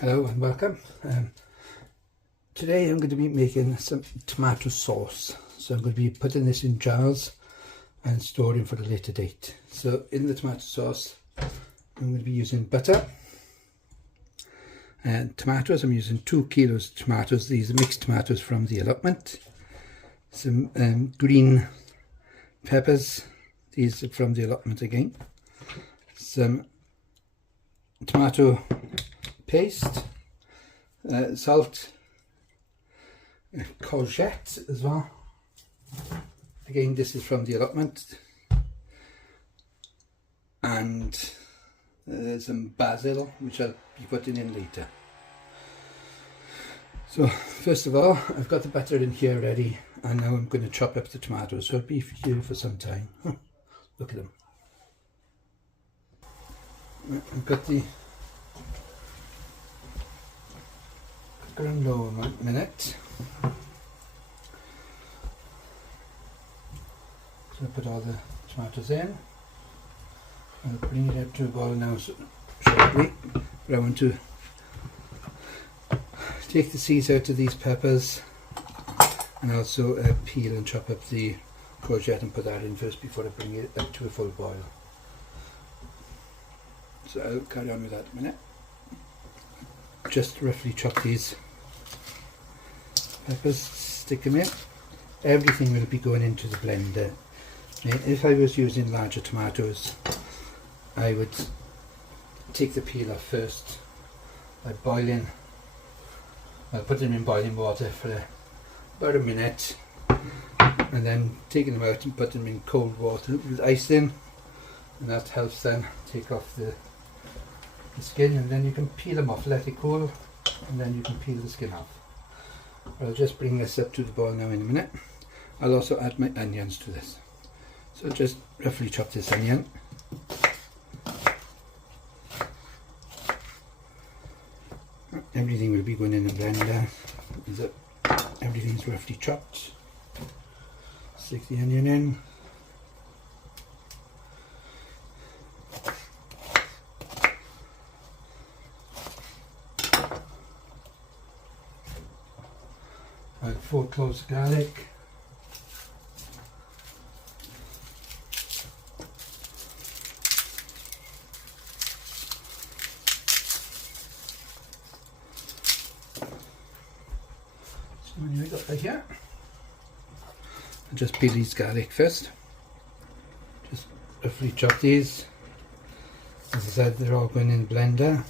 Hello and welcome. Today I'm going to be making some tomato sauce. So I'm going to be putting this in jars and storing for a later date. So in the tomato sauce I'm going to be using butter and tomatoes. I'm using 2 kilos of tomatoes. These are mixed tomatoes from the allotment. Some green peppers. These are from the allotment again. Some tomato paste, salt, courgette as well. Again, this is from the allotment, and some basil, which I'll be putting in later. So first of all, I've got the butter in here ready, and now I'm going to chop up the tomatoes. So I'll be here for some time. Look at them. I've got the low a minute. So I put all the tomatoes in. I'll bring it up to a boil now shortly. But I want to take the seeds out of these peppers and also peel and chop up the courgette and put that in first before I bring it up to a full boil. So I'll carry on with that in a minute. Just roughly chop these peppers, stick them in. Everything will be going into the blender. If I was using larger tomatoes, I would take the peel off first by boiling. I'll put them in boiling water for about a minute, and then taking them out and put them in cold water with ice in, and that helps then take off the skin, and then you can peel them off, let it cool, and then you can peel the skin off. I'll just bring this up to the boil now in a minute. I'll also add my onions to this. So just roughly chop this onion. Everything will be going in the blender. Everything's roughly chopped. Stick the onion in. Add 4 cloves of garlic. So we got that here. I'll just peel these garlic first. Just roughly chop these. As I said, they're all going in the blender.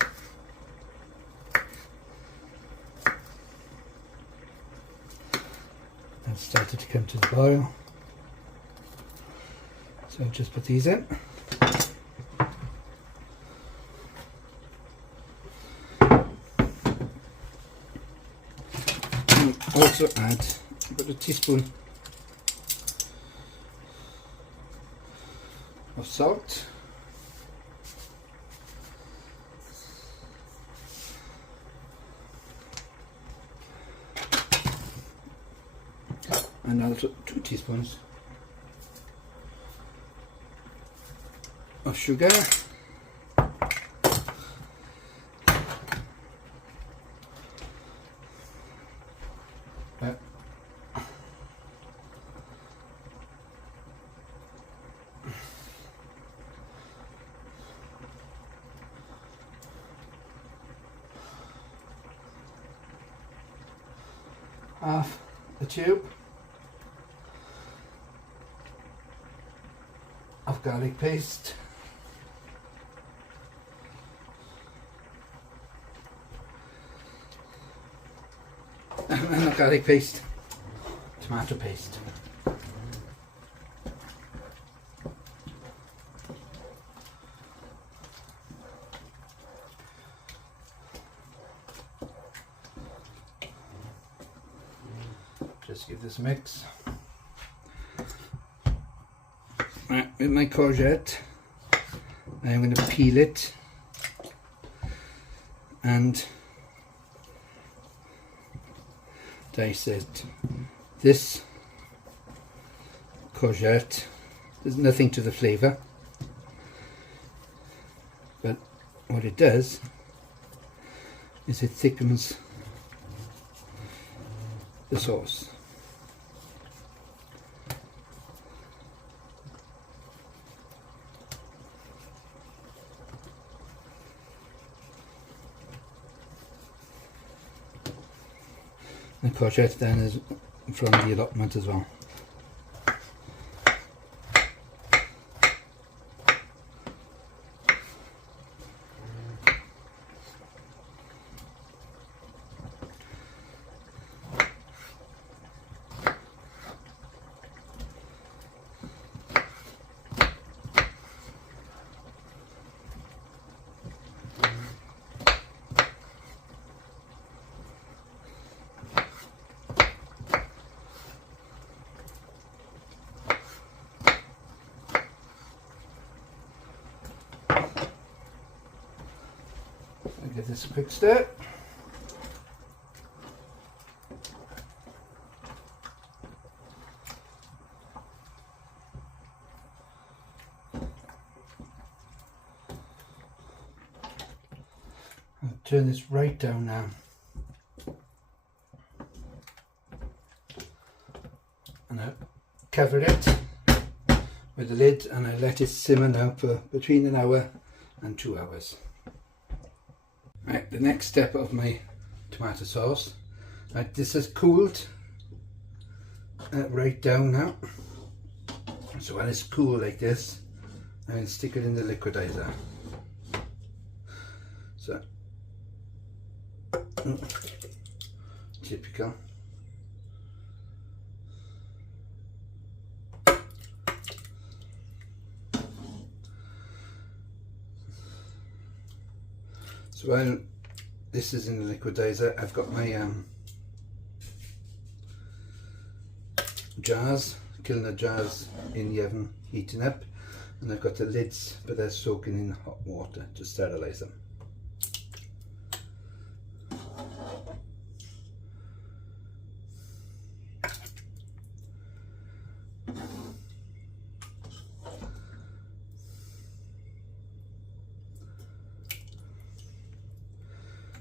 Started to come to the boil, so I'll just put these in. And also add about a teaspoon of salt. And also 2 teaspoons of sugar. Half a tube of garlic paste, not garlic paste, tomato paste. Just give this a mix. Right, with my courgette, I'm going to peel it and dice it. This courgette, there's nothing to the flavour, but what it does, is it thickens the sauce. The courgette then is from the allotment as well. Give this a quick stir. I'll turn this right down now. And I cover it with the lid and I let it simmer now for between an hour and 2 hours. Right, the next step of my tomato sauce. Right, this has cooled right down now. So when it's cool like this, I can stick it in the liquidizer. So, typical. So while this is in the liquidizer, I've got my jars, Kilner jars in the oven heating up, and I've got the lids, but they're soaking in hot water to sterilize them.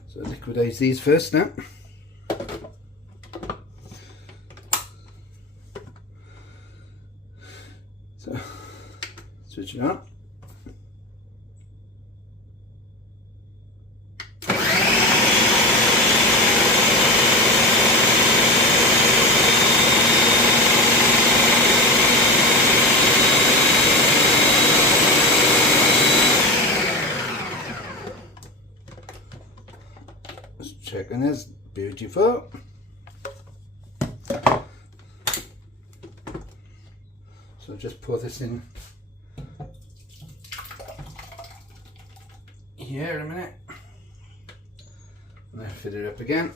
So liquidize these first now. So switch it on. Checking this, beautiful. So just pour this in here in a minute. And then fill it up again.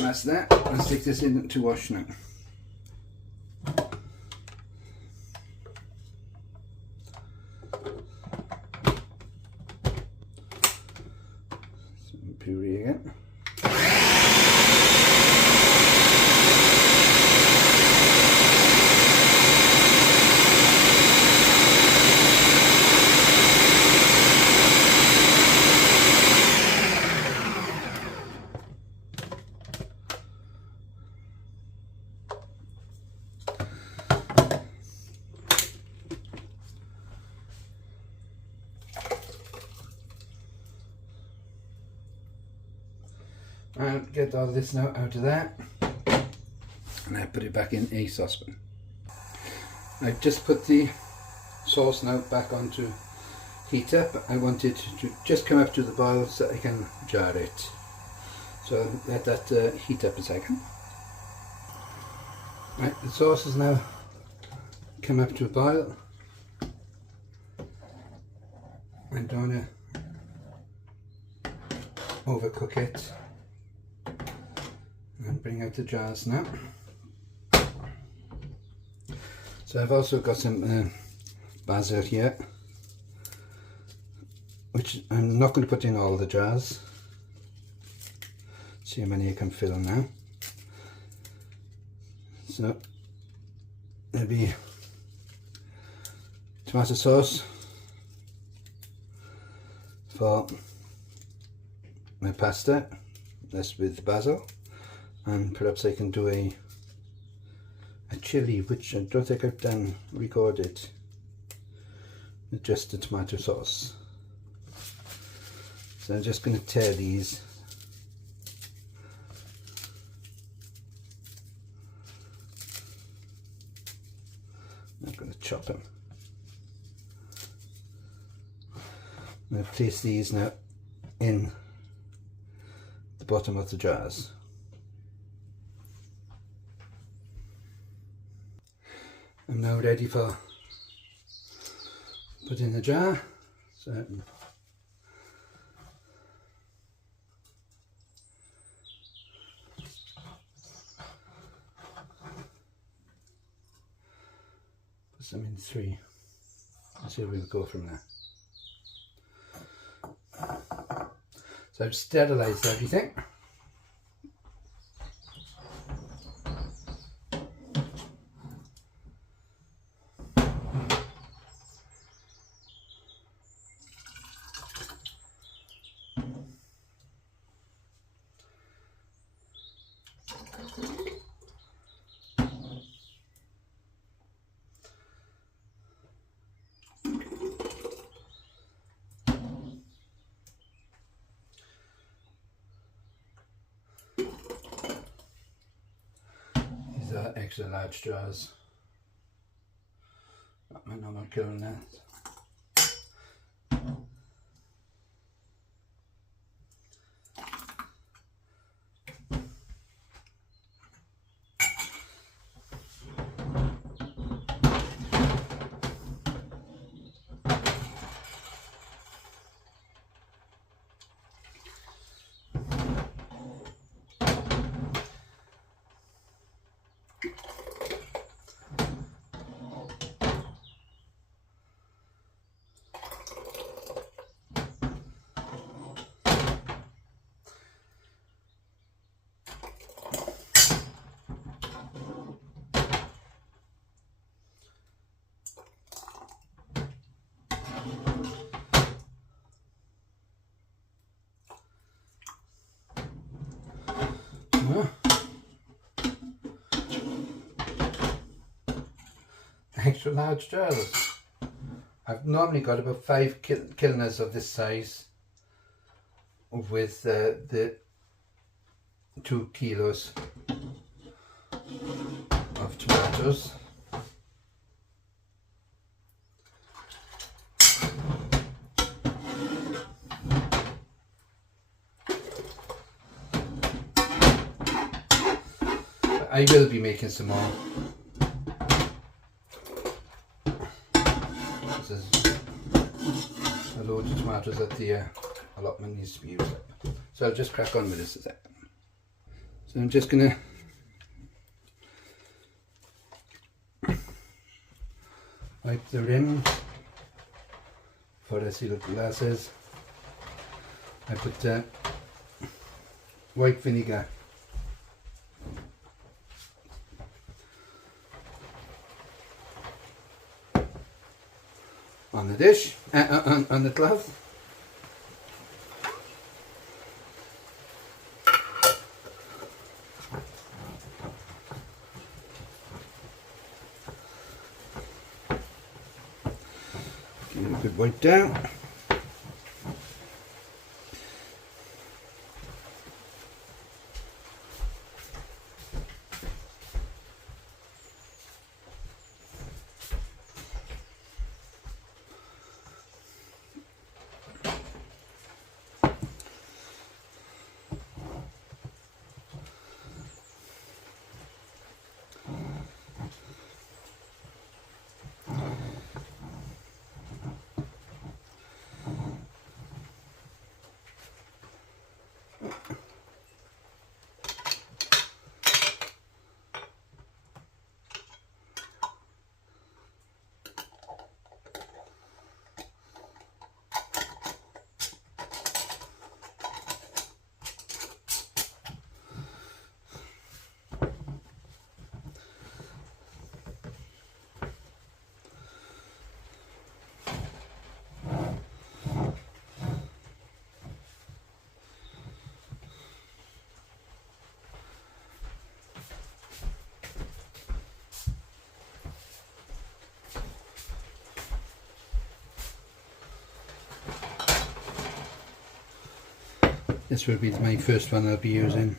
That's that. I'll stick this in to wash now. Some puree again. And get all this now out of that, and I put it back in a saucepan. I've just put the sauce now back on to heat up. I want it to just come up to the boil so I can jar it. So let that heat up a second. Right, the sauce is now come up to a boil, I don't want to overcook it, and bring out the jars now. So I've also got some basil here, which I'm not going to put in all the jars. See how many I can fill now. So there'll be tomato sauce for my pasta, that's with basil, and perhaps I can do a chili, which I don't think I've done recorded, with just the tomato sauce. So I'm just going to tear these. I'm going to chop them. I'm going to place these now in the bottom of the jars. I'm now ready for put in the jar. So put some in 3. Let's see where we'll go from there. So I've sterilised everything. These are extra large jars. Not my normal kiln there. Extra large jars. I've normally got about 5 kilners of this size with the 2 kilos of tomatoes. I will be making some more. There's a load of tomatoes that the allotment needs to be used up. So I'll just crack on with this a sec. So I'm just going to wipe the rim for the sealed glasses. I put white vinegar on the dish, on the cloth. Give it a good wipe down. This will be my first one I'll be using.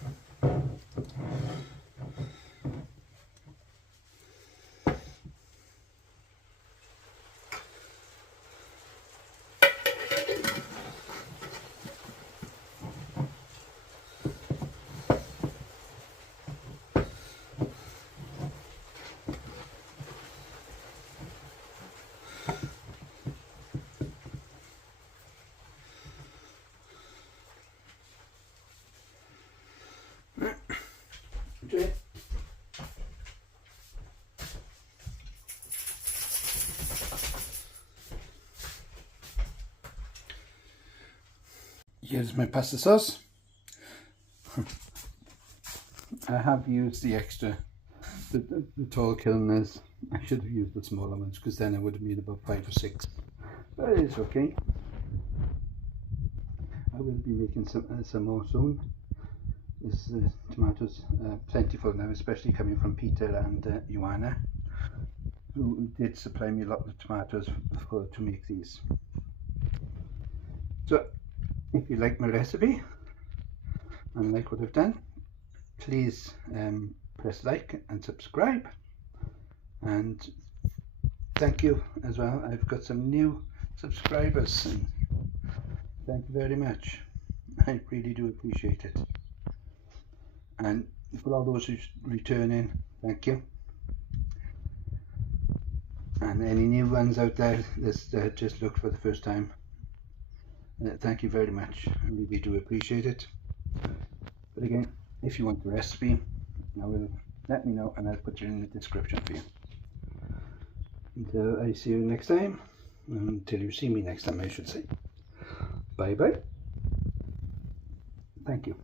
Here's my pasta sauce. I have used the extra, the tall kilners. I should have used the smaller ones because then I would have made about 5 or 6. But it's okay. I will be making some more soon. This tomatoes plentiful now, especially coming from Peter and Joanna, who did supply me a lot of tomatoes to make these. So if you like my recipe and like what I've done, please press like and subscribe, and thank you as well. I've got some new subscribers and thank you very much. I really do appreciate it, and for all those who returning, thank you, and any new ones out there that just looked for the first time, thank you very much. I really do appreciate it. But again, if you want the recipe, I will let me know and I'll put it in the description for you. Until I see you next time, until you see me next time I should say. Bye bye. Thank you.